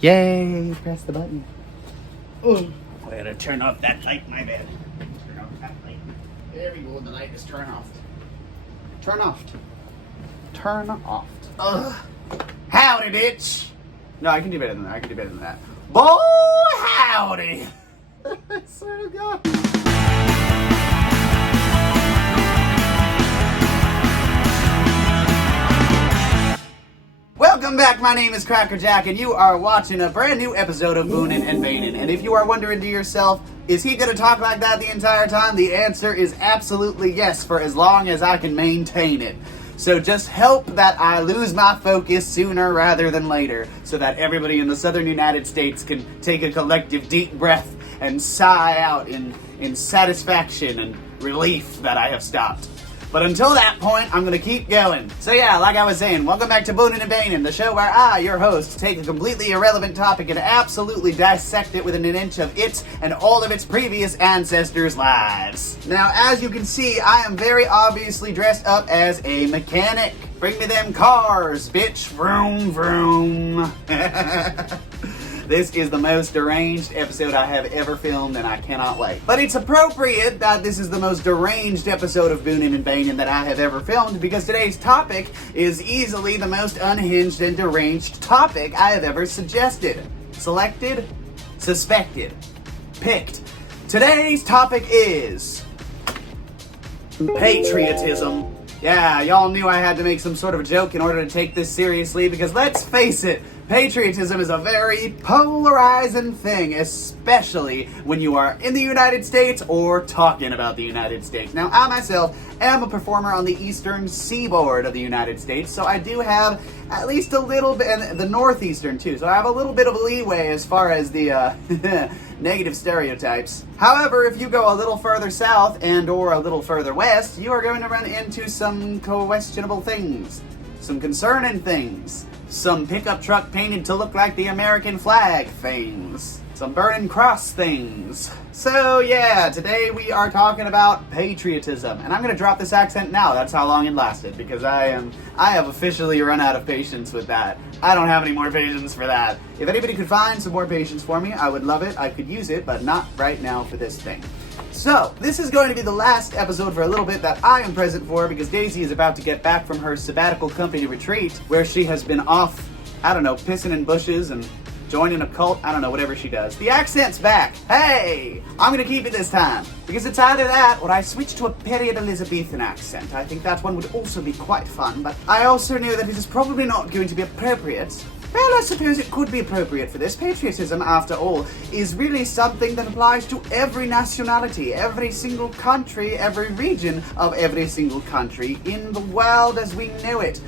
Yay! Press the button. Oh, I gotta turn off that light, my bad. Turn off that light. There we go, the light is turned off. Turn off. Turn off. Ugh. Howdy, bitch. No, I can do better than that. Boy, howdy. I swear to God. Welcome back, my name is Cracker Jack, and you are watching a brand new episode of Booning and Baining. And if you are wondering to yourself, is he going to talk like that the entire time? The answer is absolutely yes, for as long as I can maintain it. So just help that I lose my focus sooner rather than later, so that everybody in the southern United States can take a collective deep breath and sigh out in satisfaction and relief that I have stopped. But until that point, I'm going to keep going. So yeah, like I was saying, welcome back to Booning and Baining, the show where I, your host, take a completely irrelevant topic and absolutely dissect it within an inch of its and all of its previous ancestors' lives. Now, as you can see, I am very obviously dressed up as a mechanic. Bring me them cars, bitch. Vroom, vroom. This is the most deranged episode I have ever filmed, and I cannot wait. But it's appropriate that this is the most deranged episode of Booning and Baining that I have ever filmed, because today's topic is easily the most unhinged and deranged topic I have ever suggested. Selected? Suspected. Picked. Today's topic is patriotism. Yeah, y'all knew I had to make some sort of a joke in order to take this seriously, because let's face it, patriotism is a very polarizing thing, especially when you are in the United States or talking about the United States. Now, I myself am a performer on the eastern seaboard of the United States, so I do have at least a little bit, and the northeastern too, so I have a little bit of leeway as far as the negative stereotypes. However, if you go a little further south and or a little further west, you are going to run into some questionable things, some concerning things. Some pickup truck painted to look like the American flag things. Some burning cross things. So yeah, today we are talking about patriotism. And I'm gonna drop this accent now. That's how long it lasted, because I have officially run out of patience with that. I don't have any more patience for that. If anybody could find some more patience for me, I would love it. I could use it, but not right now for this thing. So, this is going to be the last episode for a little bit that I am present for, because Daisy is about to get back from her sabbatical company retreat, where she has been off, I don't know, pissing in bushes and joining a cult, I don't know, whatever she does. The accent's back. Hey! I'm gonna keep it this time, because it's either that or I switch to a period Elizabethan accent. I think that one would also be quite fun, but I also knew that it is probably not going to be appropriate. Well, I suppose it could be appropriate for this. Patriotism, after all, is really something that applies to every nationality, every single country, every region of every single country in the world as we know it.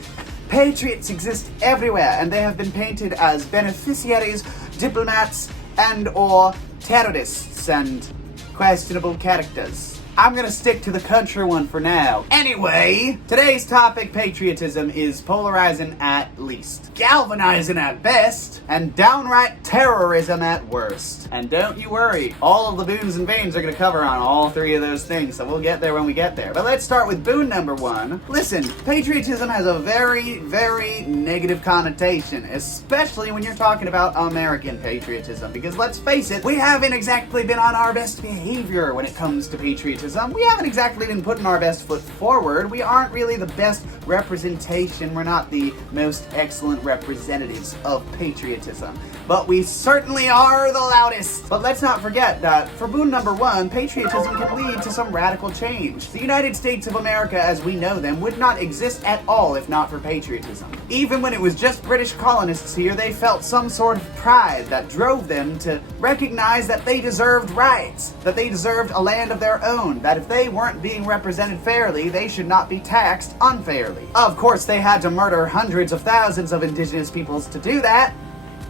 Patriots exist everywhere, and they have been painted as beneficiaries, diplomats, and or terrorists and questionable characters. I'm gonna stick to the country one for now. Anyway, today's topic, patriotism, is polarizing at least, galvanizing at best, and downright terrorism at worst. And don't you worry, all of the boons and banes are gonna cover on all three of those things, so we'll get there when we get there. But let's start with boon number one. Listen, patriotism has a very, very negative connotation, especially when you're talking about American patriotism, because let's face it, we haven't exactly been on our best behavior when it comes to patriotism. We haven't exactly been putting our best foot forward. We aren't really the best representation. We're not the most excellent representatives of patriotism. But we certainly are the loudest. But let's not forget that for boon number one, patriotism can lead to some radical change. The United States of America as we know them would not exist at all if not for patriotism. Even when it was just British colonists here, they felt some sort of pride that drove them to recognize that they deserved rights, that they deserved a land of their own, that if they weren't being represented fairly, they should not be taxed unfairly. Of course, they had to murder hundreds of thousands of indigenous peoples to do that,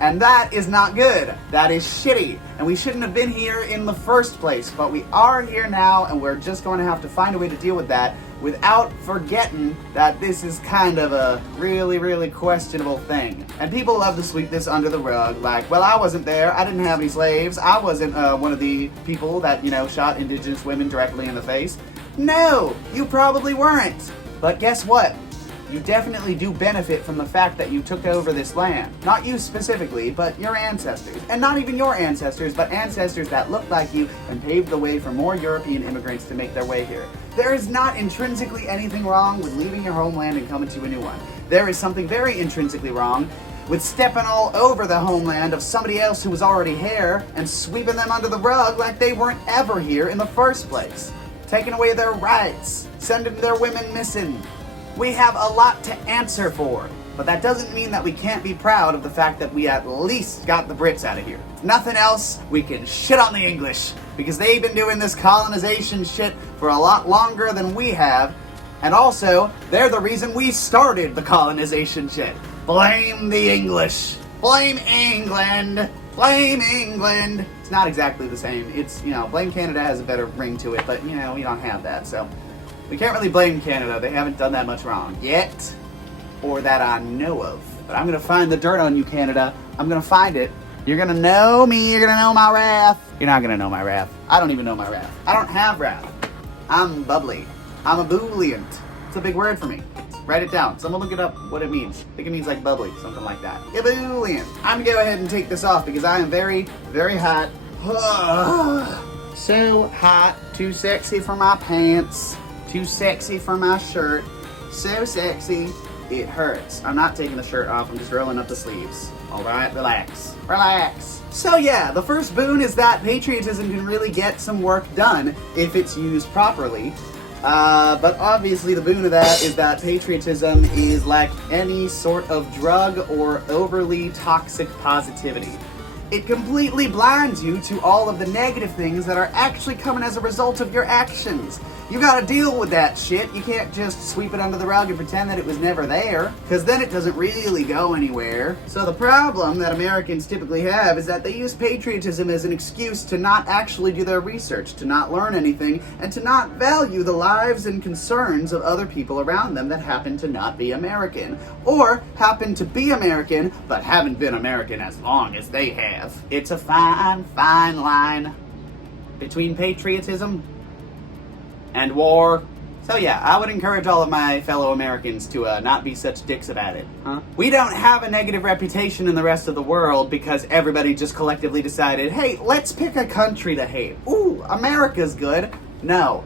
and that is not good. That is shitty, and we shouldn't have been here in the first place, but we are here now, and we're just going to have to find a way to deal with that without forgetting that this is kind of a really, really questionable thing. And people love to sweep this under the rug, like, well, I wasn't there, I didn't have any slaves, I wasn't one of the people that, shot indigenous women directly in the face. No, you probably weren't. But guess what? You definitely do benefit from the fact that you took over this land. Not you specifically, but your ancestors. And not even your ancestors, but ancestors that looked like you and paved the way for more European immigrants to make their way here. There is not intrinsically anything wrong with leaving your homeland and coming to a new one. There is something very intrinsically wrong with stepping all over the homeland of somebody else who was already here and sweeping them under the rug like they weren't ever here in the first place. Taking away their rights, sending their women missing. We have a lot to answer for, but that doesn't mean that we can't be proud of the fact that we at least got the Brits out of here. If nothing else, we can shit on the English, because they've been doing this colonization shit for a lot longer than we have, and also, they're the reason we started the colonization shit. Blame the English. Blame England. Blame England. It's not exactly the same. It's, blame Canada has a better ring to it, but, we don't have that, so we can't really blame Canada. They haven't done that much wrong yet, or that I know of. But I'm gonna find the dirt on you, Canada. I'm gonna find it. You're gonna know me. You're gonna know my wrath. You're not gonna know my wrath. I don't even know my wrath. I don't have wrath. I'm bubbly. I'm ebullient. It's a big word for me. Write it down. Someone look it up what it means. I think it means like bubbly, something like that. Ebullient. I'm gonna go ahead and take this off because I am very, very hot. So hot. Too sexy for my pants. Too sexy for my shirt. So sexy, it hurts. I'm not taking the shirt off. I'm just rolling up the sleeves. All right, relax. Relax. So yeah, the first boon is that patriotism can really get some work done if it's used properly. But obviously the boon of that is that patriotism is like any sort of drug or overly toxic positivity. It completely blinds you to all of the negative things that are actually coming as a result of your actions. You gotta deal with that shit. You can't just sweep it under the rug and pretend that it was never there, because then it doesn't really go anywhere. So the problem that Americans typically have is that they use patriotism as an excuse to not actually do their research, to not learn anything, and to not value the lives and concerns of other people around them that happen to not be American, or happen to be American, but haven't been American as long as they have. It's a fine, fine line between patriotism and war. So yeah, I would encourage all of my fellow Americans to not be such dicks about it, huh? We don't have a negative reputation in the rest of the world because everybody just collectively decided, hey, let's pick a country to hate. Ooh, America's good. No.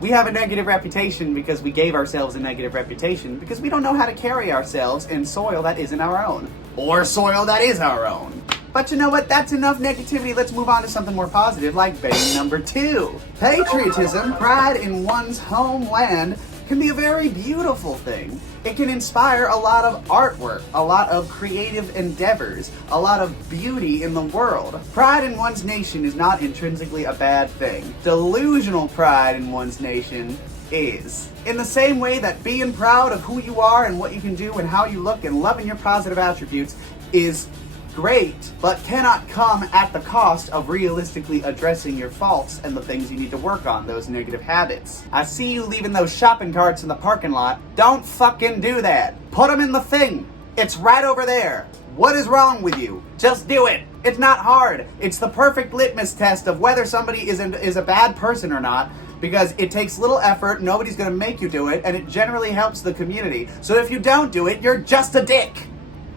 We have a negative reputation because we gave ourselves a negative reputation because we don't know how to carry ourselves in soil that isn't our own. Or soil that is our own. But you know what? That's enough negativity. Let's move on to something more positive, like bane number 2. Patriotism, pride in one's homeland, can be a very beautiful thing. It can inspire a lot of artwork, a lot of creative endeavors, a lot of beauty in the world. Pride in one's nation is not intrinsically a bad thing. Delusional pride in one's nation is. In the same way that being proud of who you are and what you can do and how you look and loving your positive attributes is great, but cannot come at the cost of realistically addressing your faults and the things you need to work on, those negative habits. I see you leaving those shopping carts in the parking lot. Don't fucking do that. Put them in the thing. It's right over there. What is wrong with you? Just do it. It's not hard. It's the perfect litmus test of whether somebody is a bad person or not, because it takes little effort, nobody's gonna make you do it, and it generally helps the community. So if you don't do it, you're just a dick.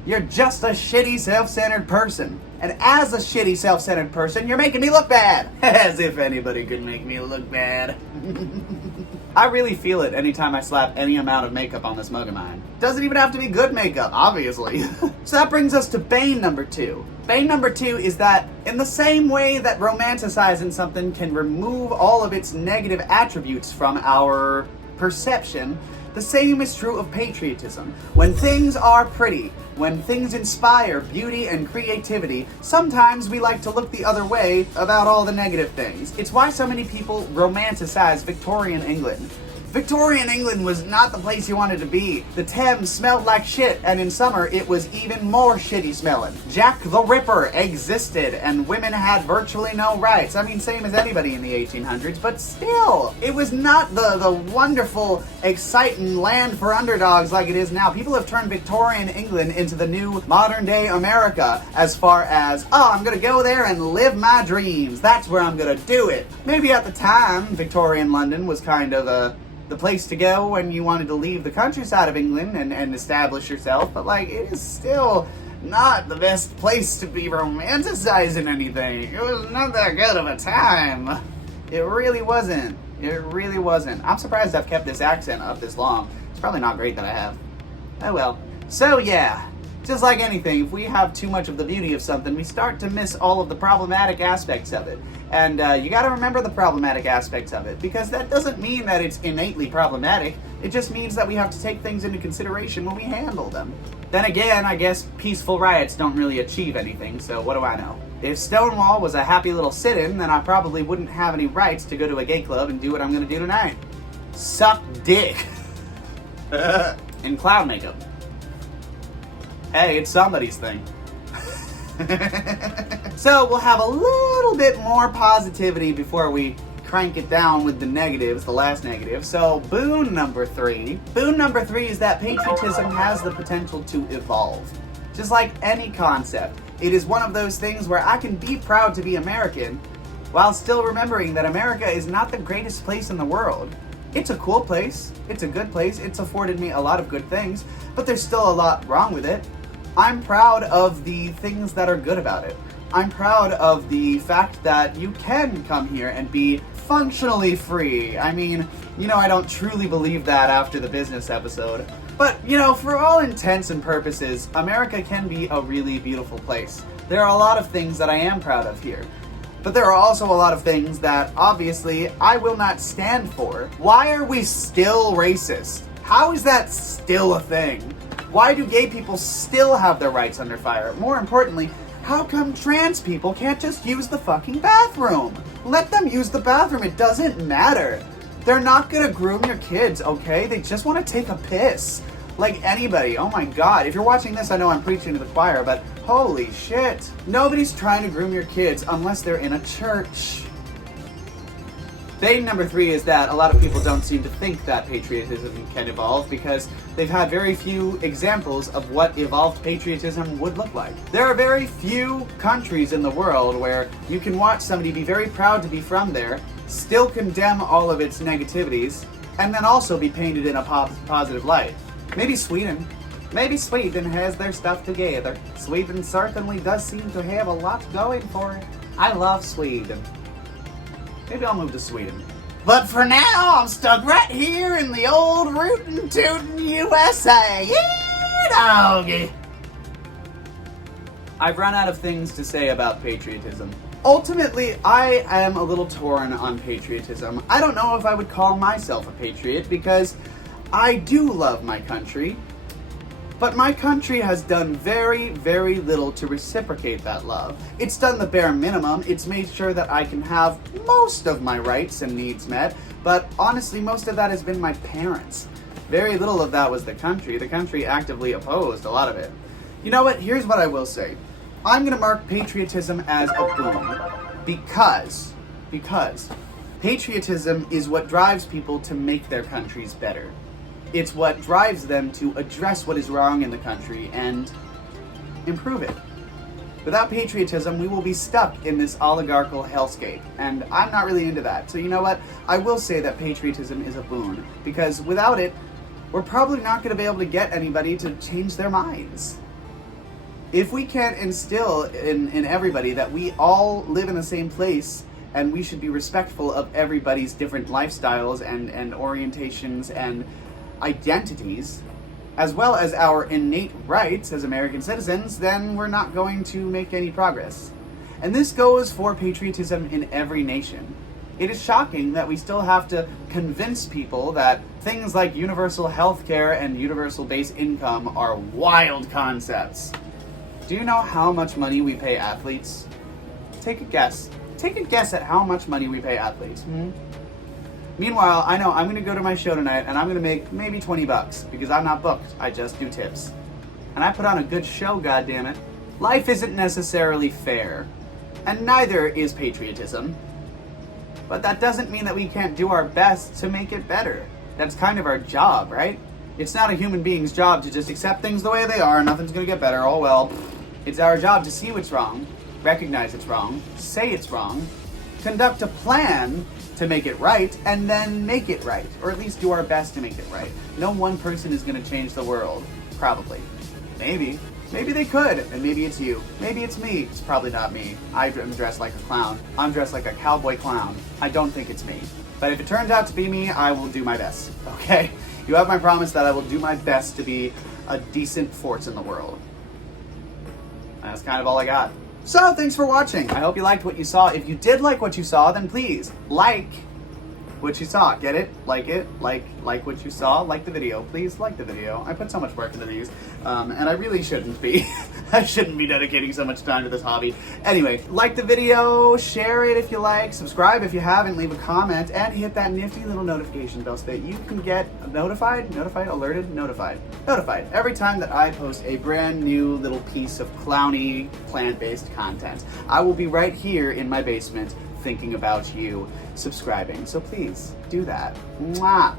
You're just a shitty, self-centered person. And as a shitty, self-centered person, you're making me look bad. As if anybody could make me look bad. I really feel it anytime I slap any amount of makeup on this mug of mine. Doesn't even have to be good makeup, obviously. So that brings us to bane number 2. Bane number 2 is that in the same way that romanticizing something can remove all of its negative attributes from our perception, the same is true of patriotism. When things are pretty, when things inspire beauty and creativity, sometimes we like to look the other way about all the negative things. It's why so many people romanticize Victorian England. Victorian England was not the place you wanted to be. The Thames smelled like shit, and in summer it was even more shitty smelling. Jack the Ripper existed, and women had virtually no rights. I mean, same as anybody in the 1800s, but still, it was not the wonderful, exciting land for underdogs like it is now. People have turned Victorian England into the new modern-day America as far as, oh, I'm gonna go there and live my dreams. That's where I'm gonna do it. Maybe at the time, Victorian London was kind of the place to go when you wanted to leave the countryside of England and establish yourself, but like, it is still not the best place to be romanticizing anything. It was not that good of a time. It really wasn't. It really wasn't. I'm surprised I've kept this accent up this long. It's probably not great that I have. Oh well. So yeah, just like anything, if we have too much of the beauty of something, we start to miss all of the problematic aspects of it. And you gotta remember the problematic aspects of it, because that doesn't mean that it's innately problematic. It just means that we have to take things into consideration when we handle them. Then again, I guess peaceful riots don't really achieve anything, so what do I know? If Stonewall was a happy little sit-in, then I probably wouldn't have any rights to go to a gay club and do what I'm gonna do tonight. Suck dick. In clown makeup. Hey, it's somebody's thing. So we'll have a little bit more positivity before we crank it down with the negatives, the last negative. So boon number 3. Boon number 3 is that patriotism has the potential to evolve. Just like any concept, it is one of those things where I can be proud to be American while still remembering that America is not the greatest place in the world. It's a cool place, it's a good place, it's afforded me a lot of good things, but there's still a lot wrong with it. I'm proud of the things that are good about it. I'm proud of the fact that you can come here and be functionally free. I mean, you know, I don't truly believe that after the business episode. But, you know, for all intents and purposes, America can be a really beautiful place. There are a lot of things that I am proud of here. But there are also a lot of things that, obviously, I will not stand for. Why are we still racist? How is that still a thing? Why do gay people still have their rights under fire? More importantly, how come trans people can't just use the fucking bathroom? Let them use the bathroom, it doesn't matter. They're not gonna groom your kids, okay? They just wanna take a piss. Like anybody, oh my god. If you're watching this, I know I'm preaching to the choir, but holy shit. Nobody's trying to groom your kids unless they're in a church. Bane number 3 is that a lot of people don't seem to think that patriotism can evolve because they've had very few examples of what evolved patriotism would look like. There are very few countries in the world where you can watch somebody be very proud to be from there, still condemn all of its negativities, and then also be painted in a positive light. Maybe Sweden. Maybe Sweden has their stuff together. Sweden certainly does seem to have a lot going for it. I love Sweden. Maybe I'll move to Sweden. But for now, I'm stuck right here in the old rootin' tootin' USA. Yeah, doggy. I've run out of things to say about patriotism. Ultimately, I am a little torn on patriotism. I don't know if I would call myself a patriot because I do love my country, but my country has done very, very little to reciprocate that love. It's done the bare minimum. It's made sure that I can have most of my rights and needs met, but honestly, most of that has been my parents. Very little of that was the country. The country actively opposed a lot of it. You know what? Here's what I will say. I'm gonna mark patriotism as a boon because patriotism is what drives people to make their countries better. It's what drives them to address what is wrong in the country and improve it. Without patriotism, we will be stuck in this oligarchical hellscape, and I'm not really into that. So you know what? I will say that patriotism is a boon, because without it, we're probably not going to be able to get anybody to change their minds. If we can't instill in everybody that we all live in the same place, and we should be respectful of everybody's different lifestyles and orientations and identities, as well as our innate rights as American citizens, then we're not going to make any progress. And this goes for patriotism in every nation. It is shocking that we still have to convince people that things like universal health care and universal base income are wild concepts. Do you know how much money we pay athletes? Take a guess. Take a guess at how much money we pay athletes. Meanwhile, I know I'm going to go to my show tonight and I'm going to make maybe $20 because I'm not booked. I just do tips. And I put on a good show, goddammit. Life isn't necessarily fair, and neither is patriotism. But that doesn't mean that we can't do our best to make it better. That's kind of our job, right? It's not a human being's job to just accept things the way they are, nothing's going to get better, oh well. It's our job to see what's wrong, recognize it's wrong, say it's wrong, conduct a plan to make it right, and then make it right. Or at least do our best to make it right. No one person is going to change the world. Probably. Maybe. Maybe they could, and maybe it's you. Maybe it's me. It's probably not me. I'm dressed like a clown. I'm dressed like a cowboy clown. I don't think it's me. But if it turns out to be me, I will do my best, okay? You have my promise that I will do my best to be a decent force in the world. And that's kind of all I got. So, thanks for watching. I hope you liked what you saw. If you did like what you saw, then please, like what you saw. Get it? Like it? Like what you saw? Like the video. Please like the video. I put so much work into these, and I really shouldn't be. I shouldn't be dedicating so much time to this hobby. Anyway, like the video, share it if you like, subscribe if you haven't, leave a comment, and hit that nifty little notification bell so that you can get notified every time that I post a brand new little piece of clowny, plant-based content. I will be right here in my basement thinking about you subscribing. So please do that. Mwah.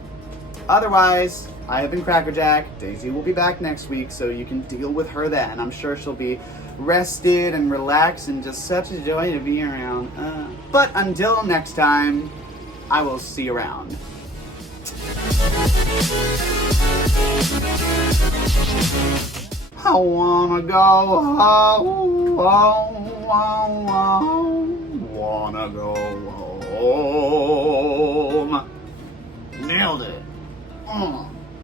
Otherwise, I have been Crackerjack. Daisy will be back next week, so you can deal with her then. I'm sure she'll be rested and relaxed and just such a joy to be around. But until next time, I will see you around. I wanna go home, wanna go home. Nailed it.